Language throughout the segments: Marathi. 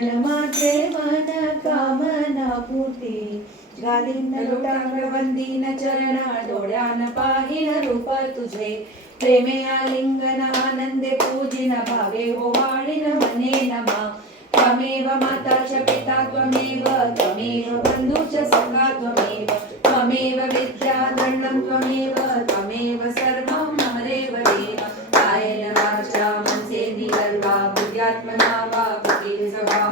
दर्शन मात्रे मन कामना पूर्ती घालीन लोटांग वंदीन चरण डोळ्यान पाहिन रूप तुझे प्रेमे आलिंगन आनंदे पूजिन भावे ओवाळीन मने नमा त्वमेव माता च पिता त्वमेव त्वमेव बंधू च सखा त्वमेव त्वमेव विद्या धनं त्वमेव त्वमेव सर्वं मम देव देव कायेन वाचा मनसेन्द्रियर्वा बुद्ध्यात्मना वा प्रकृतिस्वभा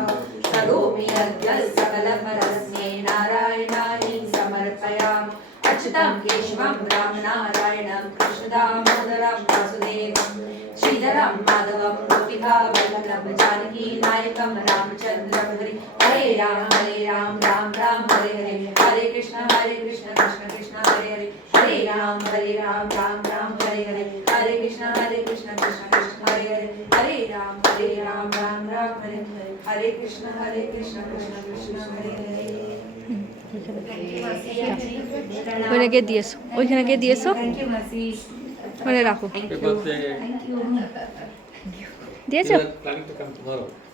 करोमि अद्य सकलपरस्मै नारायणाय समर्पयामि अच्युतं केशवं रामनारायणं कृष्णदामोदरं वासुदेवं श्रीधरं माधवं गोपिका वल्लभं जानकी नायकं रामचन्द्रं हरे राम राम राम हरे हरे कृष्ण कृष्ण कृष्ण हरे हरे राम राम हरे हरे कृष्ण कृष्ण कृष्ण हरे हरे राम राम हरे हरे कृष्ण कृष्ण कृष्ण हरे हरे ওইখানে দিয়েছো ওইখানে গিয়ে দিয়েছো ওখানে রাখো দিয়েছো Planning to come tomorrow.